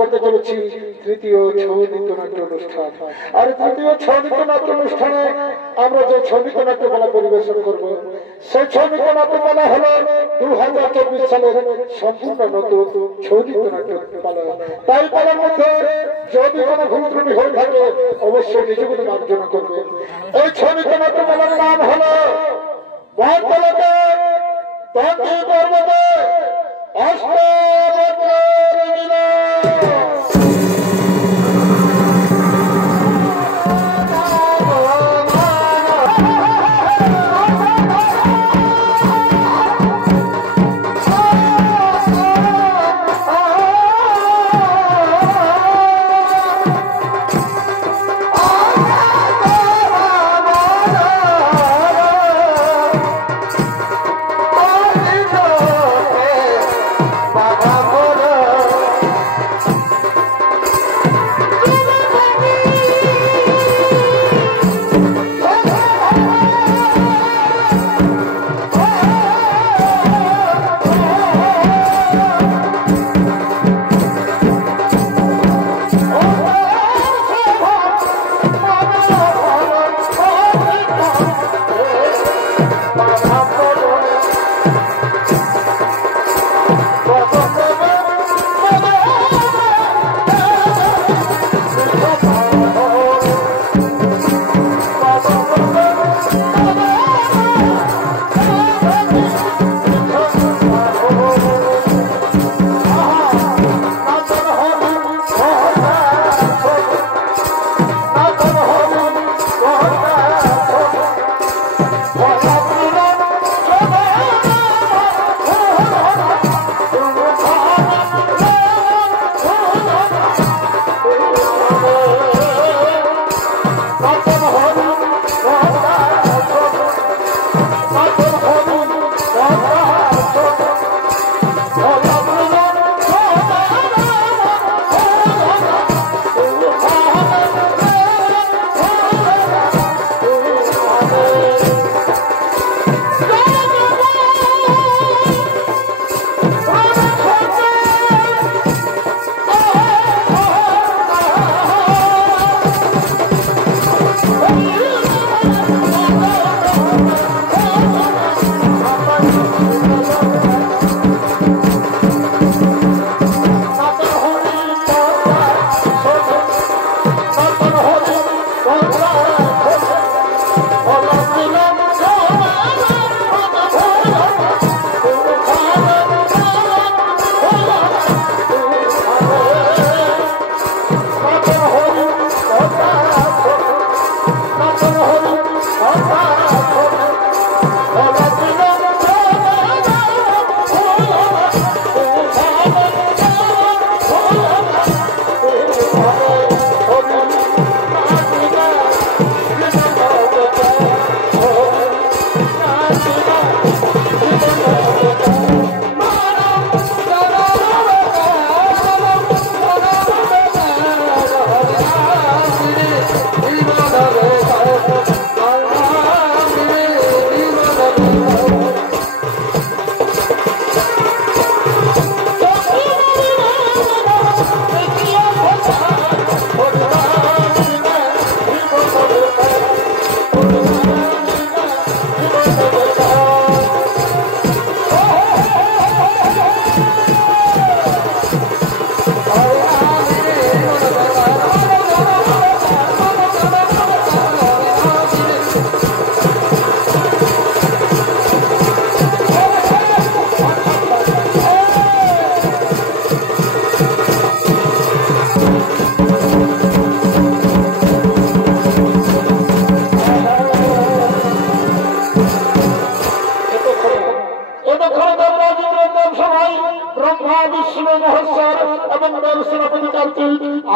করতে চলেছি তৃতীয় ছৌ নৃত্যনাট্য অনুষ্ঠান। আর তৃতীয় ছৌ নৃত্যনাট্য অনুষ্ঠানে আমরা যে ছৌ নৃত্যনাট্যকলা পরিবেশন করব সেই ছৌ নৃত্যনাট্যকলা হলো 2024 সালের সম্পূর্ণ নতুন ছৌ নৃত্যনাট্যকলা। তাই পালার মধ্যে যদি কোনো ভুল ত্রুটি হয়ে থাকে অবশ্যই নিজেকে মার্জনা করবে। এই ছৌ নৃত্যনাট্যকলার নাম হলো মহাতলাতে তন্ত্রী পর্বতে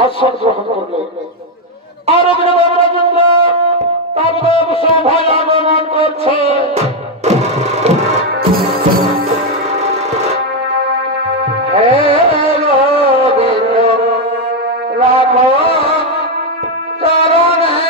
আসন গ্রহণ করবে। আর রাজেন্দ্র তার সভায় আগমন করছে। চরণে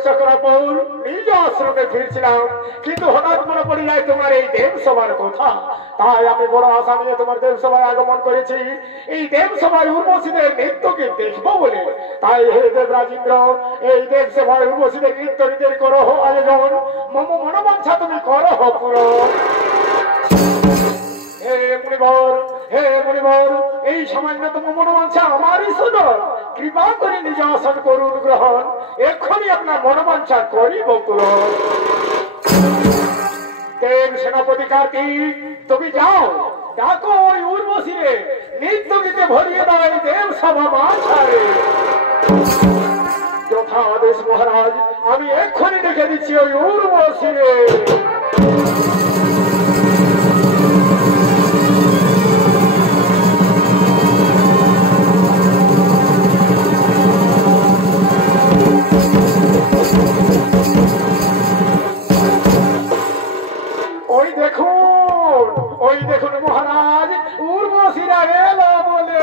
তপস্যা করার পর নিজ আশ্রমে ফিরছিলাম, কিন্তু হঠাৎ মনে পড়ে যায় তোমার এই দেব সভার কথা। তাই আমি বড় আশা নিয়ে তোমার দেব সভায় আগমন করেছি, এই দেব সভায় উর্বশীদের নৃত্যকে দেখবো বলে। তাই হে দেবরাজেন্দ্র, এই দেব সভায় উর্বশীদের নৃত্য রীতির করো আয়োজন, মম মনোবাঞ্ছা তুমি করো পুরো। হে মুনিবর, হে মুনিবর, এই সামান্যতম মনোবাঞ্ছা আমারই শুনো, কৃপা করে নিজ আসন করুন গ্রহণ, এক্ষুনি আপনার মনোবাঞ্ছা করিব পূরণ। দেব সেনাপতি কার্তিক, তুমি যাও ডাকো ওই উর্বশীরে, নৃত্য গীতে ভরিয়ে দাও এই দেব সভা মাঝারে। যথা আদেশ মহারাজ, আমি এক্ষুনি দেখে দিচ্ছি ওই উর্বশীরে। ওই দেখুন মহারাজ, উর্বশীরা এলো বলে।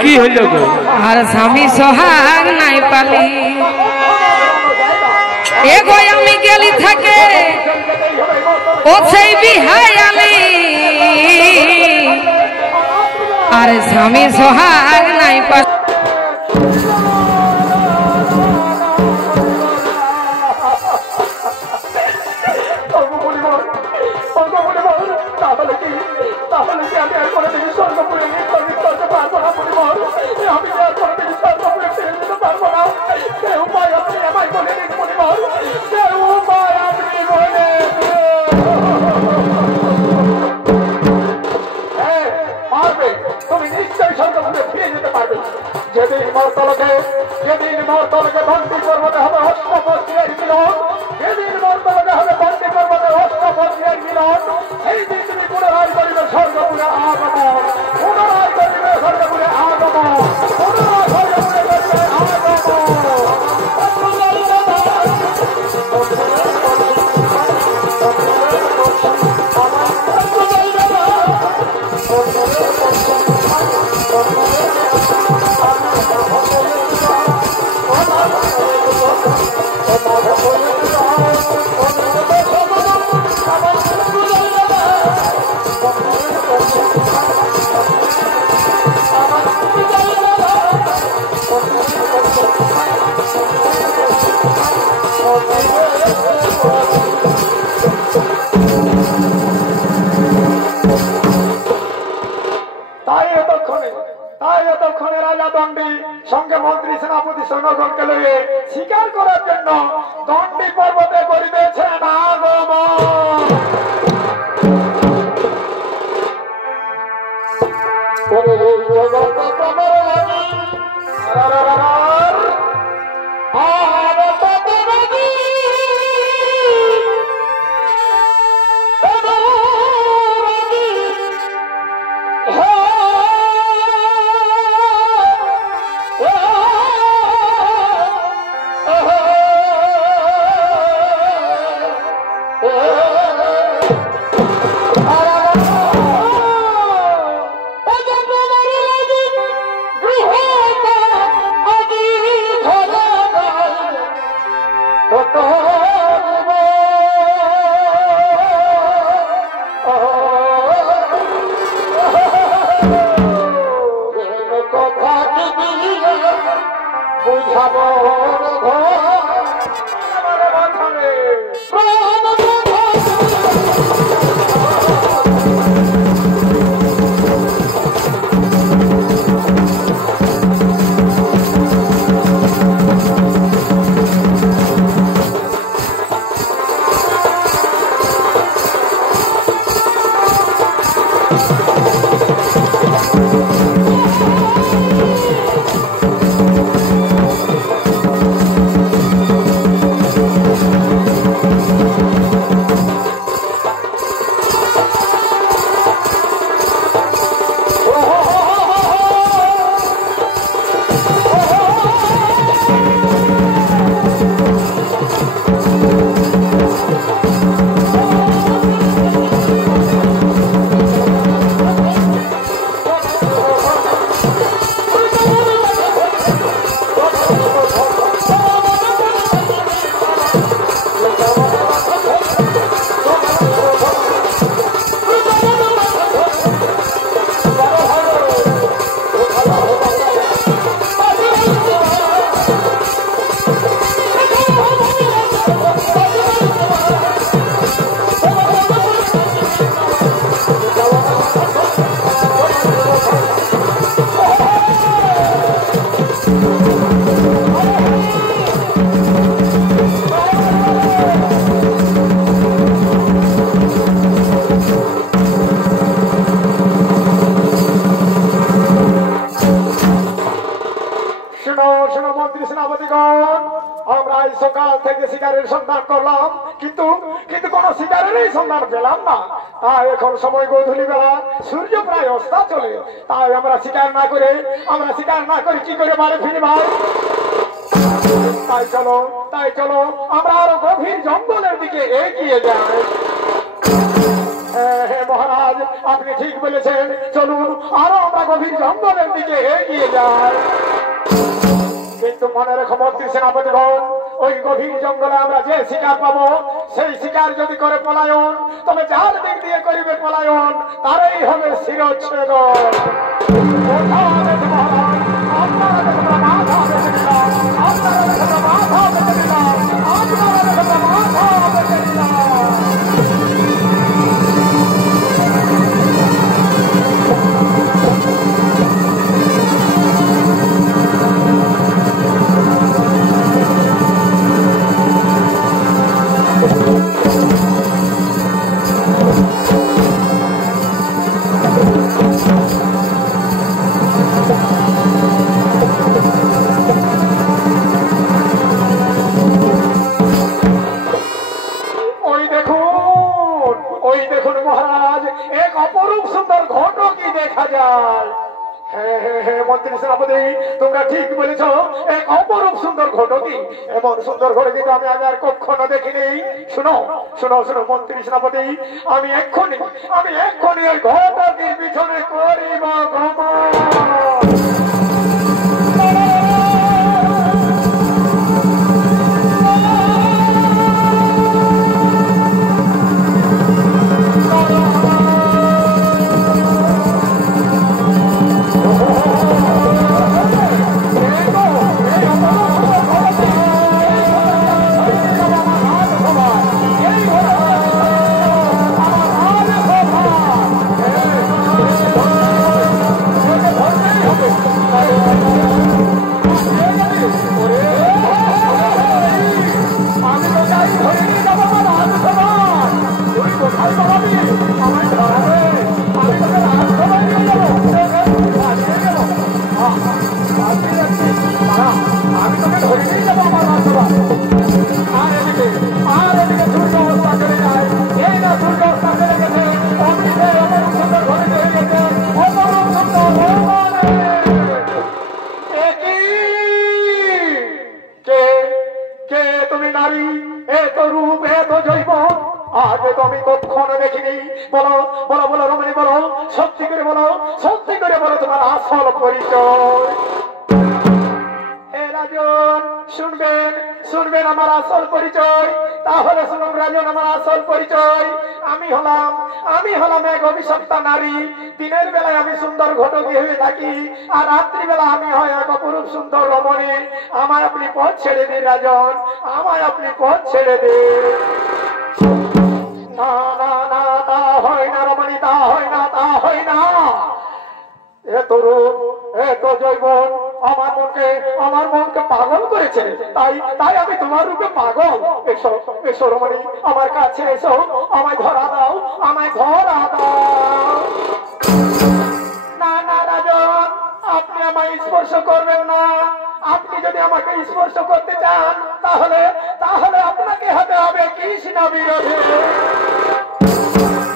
কি হইল গো আর স্বামী সোহাগ নাই পালি এগো আমি গেলি থাকে ও সেই বিহায়ালি আর স্বামী সোহাগ নাই পালি Oh ভাবন সকাল থেকে শিকারের সন্ধান করলাম কিন্তু কিন্তু কোন শিকারেরই সন্ধান পেলাম না। তাই এখন সময় গোধূলি বেলা, সূর্য প্রায় অস্তাচলে। তাই আমরা শিকার না করে কি করে বাড়ি ফিরি ভাই? তাই চলো আমরা আরো গভীর জঙ্গলের দিকে এগিয়ে যাই। হ্যাঁ মহারাজ, আপনি ঠিক বলেছেন, চলুন আরো আমরা গভীর জঙ্গলের দিকে এগিয়ে যাই। কিন্তু মনে রেখো মন্ত্রী সেনাপতিগণ, ওই গভীর জঙ্গলে আমরা যে শিকার পাবো সেই শিকার যদি করে পলায়ন, তবে যার দিক দিয়ে করিবে পলায়ন তারই হবে শিরচ্ছেদ। তোমরা ঠিক বলেছ, এক অপরূপ সুন্দর ঘটকি। এমন সুন্দর ঘটে কিন্তু আমি আগে আর কখনো দেখিনি। শুনো শুনো শুনো মন্ত্রী সেনাপতি, আমি এক্ষুনি ওই ঘটকির পিছনে করিব গমন। আগে তো আমি কখনো দেখিনি। বলো বলো বলো রমণী, বলো সত্যি করে বলো তোমার আসল পরিচয়। হে রাজন শুনবেন, শুনবেন আমার আসল পরিচয়। তাহলে শুনুন রাজন, আমার আসল পরিচয়। আমি হলাম এক অভিশপ্তা নারী। দিনের বেলায় আমি সুন্দর ঘটকী হয়ে থাকি, আর রাত্রি বেলা আমি হয় এক অপরূপ সুন্দর রমণী। আমায় আপনি পথ ছেড়ে দিন রাজন, আমায় আপনি পথ ছেড়ে দিন। না না না, তা হয় না রমণী, তা হয় না, তা হয় না। এত রূপ, এত যৌবন আমার মনকে পাগল করেছে। তাই আমি তোমার রূপে পাগল। এসো এসো রমণী, আমার কাছে এসো, আমায় ধরা দাও, আমায় ধরা দাও। না না রাজন, আপনি আমায় স্পর্শ করবেন না। আপনি যদি আমাকে স্পর্শ করতে চান, তাহলে আপনাকে হতে হবে কৃষ্ণ বিরোধী।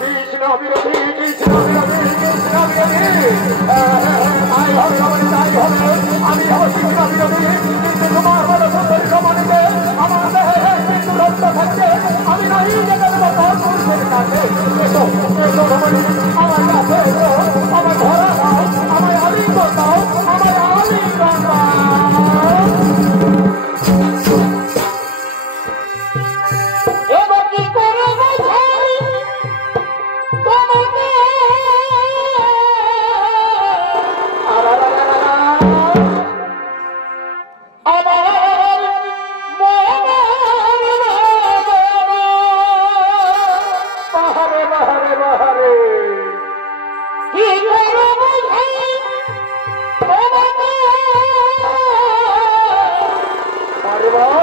কৃষ্ণ বিরোধী, কৃষ্ণ বিরোধী, কৃষ্ণ বিরোধী। তাই হবে রমণী, তাই হবে। আমি হব কৃষ্ণ বিরোধী, কিন্তু তোমার বড় সুন্দরী রমণীকে আমার দেহে মৃত্যু রক্ত থাকছে। আমি নাই যেতে দেবো তোর পুরুষের কাছে। এসো এসো রমণী, আমার কাছে এসো, আমার ধরা দাও, আমায় আলিঙ্গন দাও, আমায় আলিঙ্গন দাও। এবার কি করে বোঝাই তোমাকে? আমার বাহারে বাহারে বাহারে কি করে বোঝাই তোমাকে? আরে বাবা,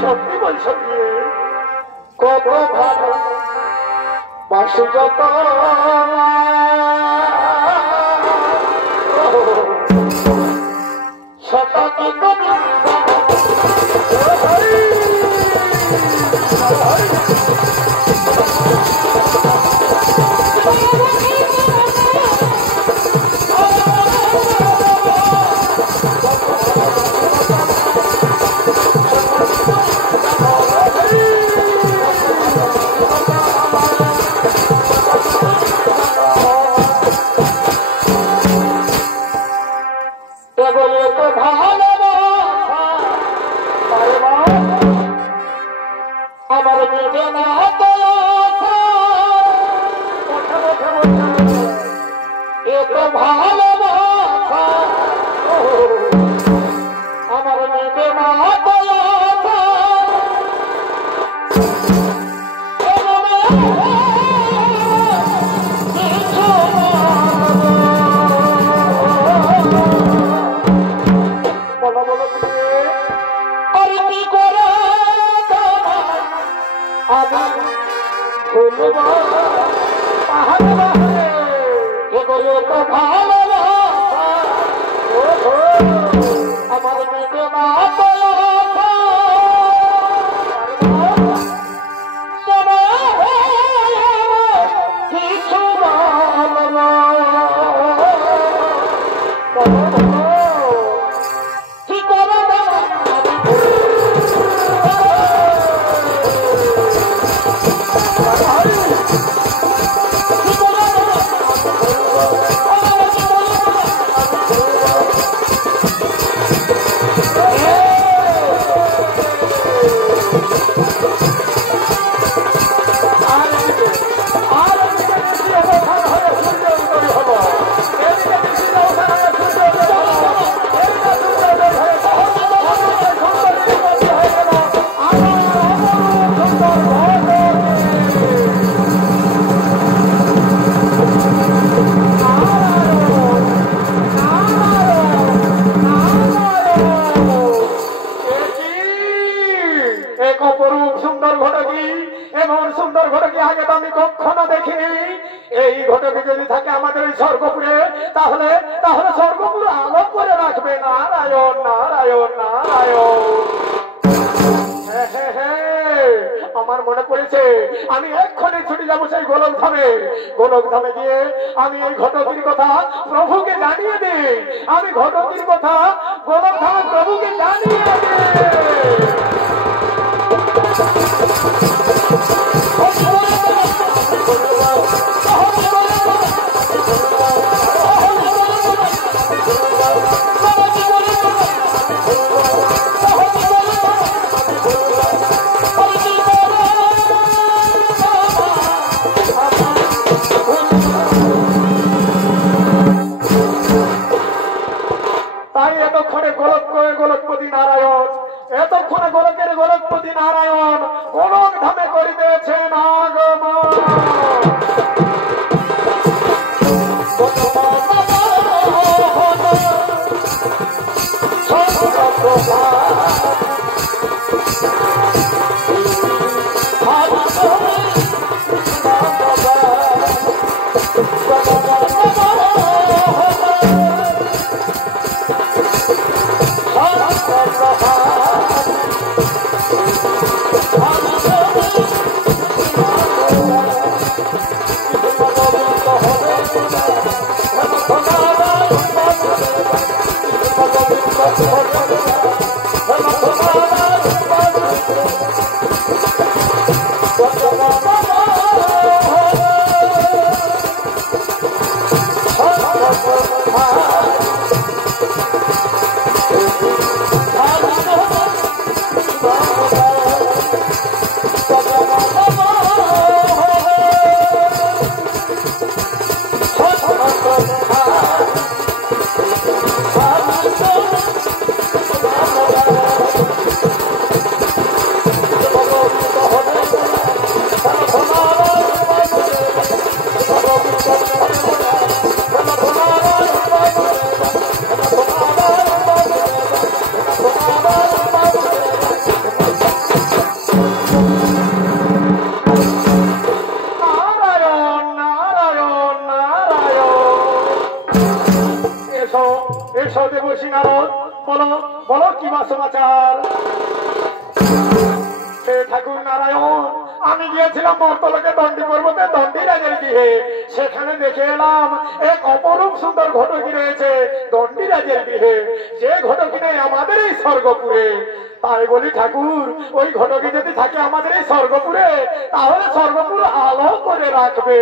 সত্যি বলছো, কত ভালো বাসু যত সতাকি তুমি আমার মেয়ে না এত ভালোবাসা, আমার মেয়ে না আমার মেয়ে না কিছু কি করে তাহলে স্বর্গপুর আলো করে রাখবে। নারায়ণ নারায়ণ নারায়ণ। আমার মনে পড়েছে আমি এক্ষুনি ছুটে যাবো সেই গোলক ধামে গিয়ে আমি এই ঘটকির কথা প্রভুকে জানিয়ে দিই। আমি ঘটকির কথা গোলক ধামে প্রভুকে জানিয়ে দিই। তাই এতক্ষণে গোলকপতি নারায়ণ, এতক্ষণে গোলকপতি নারায়ণ গোলক ধামে করিতেছেন আগমন। বলো কি বা সমাচার? ঠাকুর নারায়ণ, আমি গিয়েছিলাম মর্তলোকে দণ্ডী পর্বতে দণ্ডিরাজের গৃহে। সেখানে দেখে এলাম এক অপরূপ সুন্দর ঘটকি রয়েছে দণ্ডিরাজের গৃহে, যে ঘটকি নেই আমাদের এই স্বর্গপুরে। তাই বলি ঠাকুর, ওই ঘটকি যদি থাকে আমাদের এই স্বর্গপুরে, তাহলে স্বর্গপুর আলো করে রাখবে।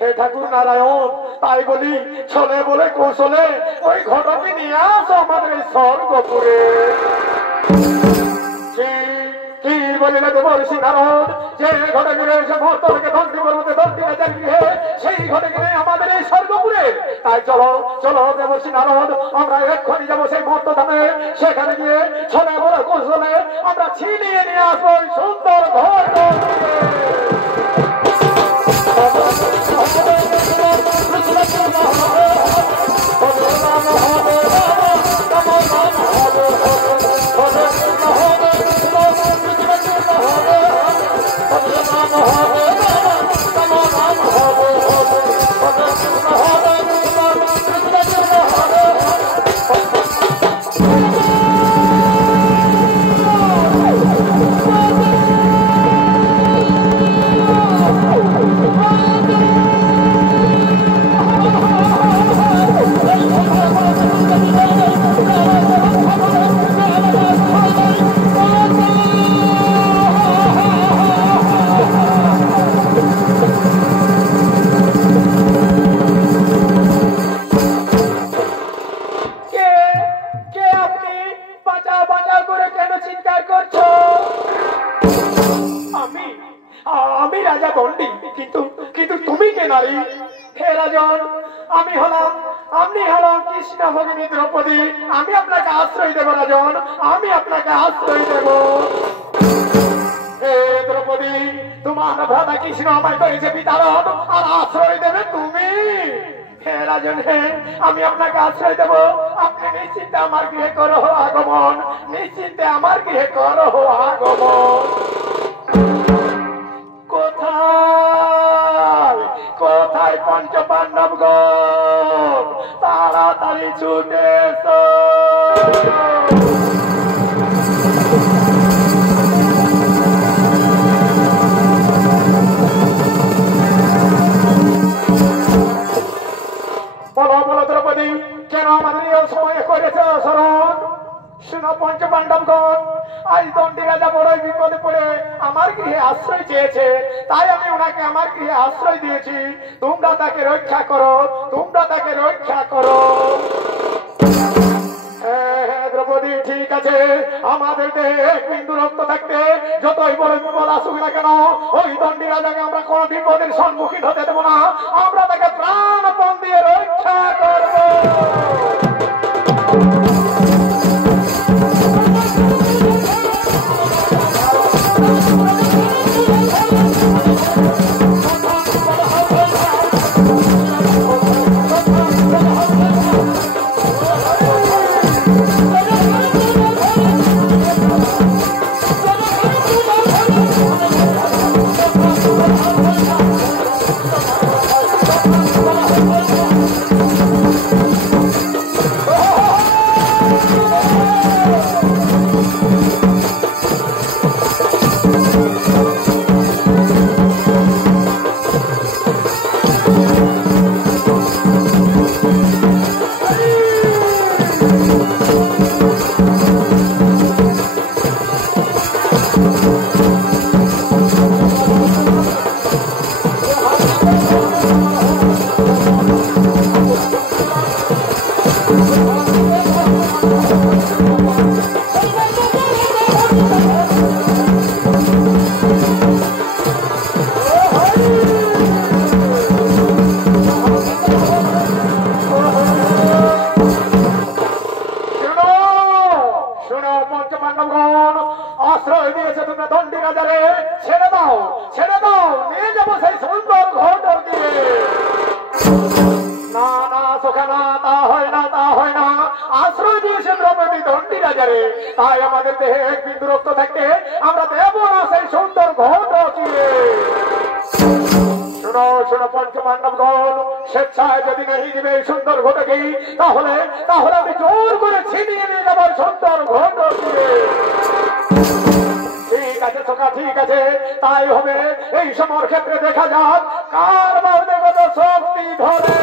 হে ঠাকুর নারায়ণ, তাই বলি চলে বলে কৌশলে ওই ঘটকি নিয়ে আসো আমাদের এই স্বর্গপুরে। কি বলিলে দেবর্ষি নারদ, যে ঘটকি রয়েছে মর্তলোকে দণ্ডী পর্বতে দণ্ডিরাজের গৃহে, সেই ঘটকি নেই আমাদের এই স্বর্গপুরে। তাই চলো চলো দেবর্ষি নারদ, আমরা এক্ষুনি যাবো সেই মর্তধামে। সেখানে গিয়ে চলে বলে কৌশলে আমরা ছিনিয়ে নিয়ে আসবো ওই সুন্দর ঘর। আমি রাজা দণ্ডী, কিন্তু তুমি কে নারী? হে রাজন, আমি হলাম কৃষ্ণ ভগিনী দ্রৌপদী। আমি আপনাকে আশ্রয় দেব রাজন, আমি আপনাকে আশ্রয় দেব। হে দ্রৌপদী, তোমার ভ্রাতা কৃষ্ণ আমায় করেছে বিতাড়ন, আর আশ্রয় দেবে তুমি? হে রাজন, হে আমি আপনাকে আশ্রয় দেব। আপনি নিশ্চিন্তে আমার গৃহে করো আগমন, নিশ্চিন্তে আমার গৃহে করো আগমন। কোথায় পঞ্চ পাণ্ডব গো, তাড়াতাড়ি ছুটে এসো। বন্ধুগণ, আজ দণ্ডী রাজা বড়ই বিপদে পড়ে আমার গৃহে আশ্রয় চেয়েছে, তাই আমি ওনাকে আমার গৃহে আশ্রয় দিয়েছি। তোমরা তাকে রক্ষা করো, তোমরা তাকে রক্ষা করো। দ্রৌপদী, ঠিক আছে, আমাদের দেহে এক বিন্দু রক্ত থাকতে যতই বড় বিপদ আসুক না কেন, ওই দণ্ডী রাজাকে আমরা কোন বিপদের সম্মুখীন হতে দেবো না। আমরা তাকে প্রাণপণ দিয়ে রক্ষা করব। আশ্রয় দিয়েছে তোমরা দণ্ডী রাজারে, ছেড়ে দাও, ছেড়ে দাও, নিয়ে যাবো সেই সুন্দর ঘটক দিয়ে। না না সোখা, না, তা হয় না, তা হয় না। আশ্রয় দিয়েছে দ্রৌপদী দণ্ডী রাজারে, তাই আমাদের দেহে এক বিন্দু রক্ত থাকতে আমরা দেব না সেই সুন্দর ঘটক দিয়ে। শোনো শোনো পঞ্চপাণ্ডবগণ, স্বেচ্ছায় যদি নেই দিবে এই সুন্দর ঘটকে, তাহলে তাহলে আমি জোর করে ছিনিয়ে নিয়ে যাবো সুন্দর ঘটক দিয়ে। ঠিক আছে সোখা, ঠিক আছে, তাই হবে। এই সময়ের ক্ষেত্রে দেখা যাক কার মধ্যে কত শক্তি ধরে।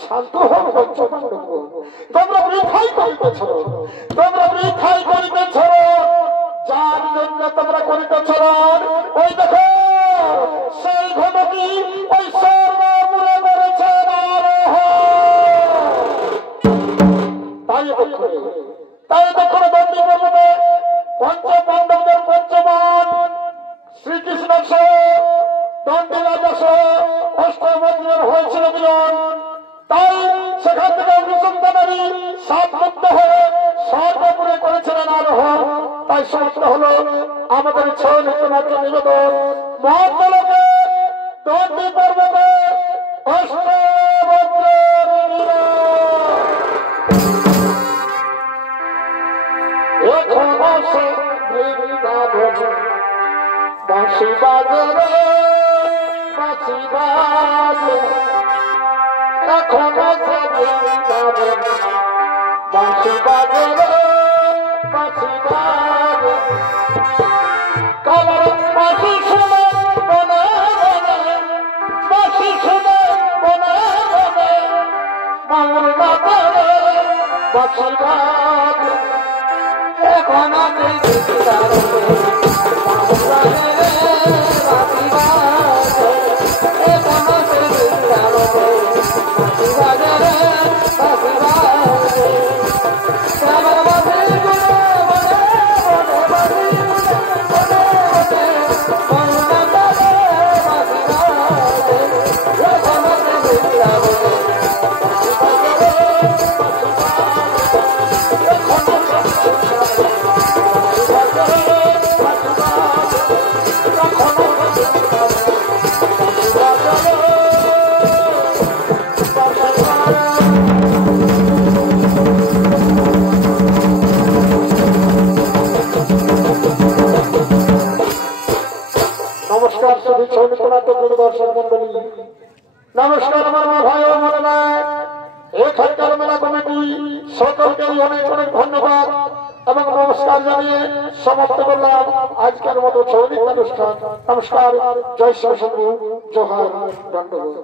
শান্ত হও পঞ্চপাণ্ডব, তোমরা বৃথাই করিতেছ, তোমরা বৃথাই করিতেছ। যার জন্য তোমরা করিতেছ ওই দেখো সেই ঘটকি ওই সর্বমূলে মরেছে। তাই দেখো দণ্ডী পর্বতে পঞ্চপাণ্ডবদের পঞ্চমান শ্রীকৃষ্ণ দণ্ডী রাজা অষ্টমন্ত্র দুজন হয়েছিল দুজন, তাই সেখান থেকে অনুসন্ধানী সাত মুক্ত হয়ে সর্বপুরে করেছিলেন আরোহণ। তাই সমাপ্ত হলো আমাদের ছয় নৃত্যনাট্য নিবেদন। মহাত্মালোকে দণ্ডী পর্বতে বাঁশি বাজে রে বাঁশি বাজে, এখনো সে বৃন্দাবন বাঁশি বাজে রে বাঁশি বাজে। কালার বাঁশি শুনে বনে বনে, বাঁশি শুনে বনে বনে, মামুর বাজে রে বাঁশি বাজে, এখনো সে বৃন্দাবন নমস্কার শুধু ছবিনাটক দর্শক মন্ডলী, নমস্কার আমার মা ভাই ও বোনেরা, এখানকার মেলা কমিটি সকলকে অনেক অনেক ধন্যবাদ এবং নমস্কার জানিয়ে সমাপ্ত করলাম আজকের মতো ছৌ নৃত্য অনুষ্ঠান। নমস্কার, জয় শ্রী শম্ভু, জোহার, দণ্ডবোধ।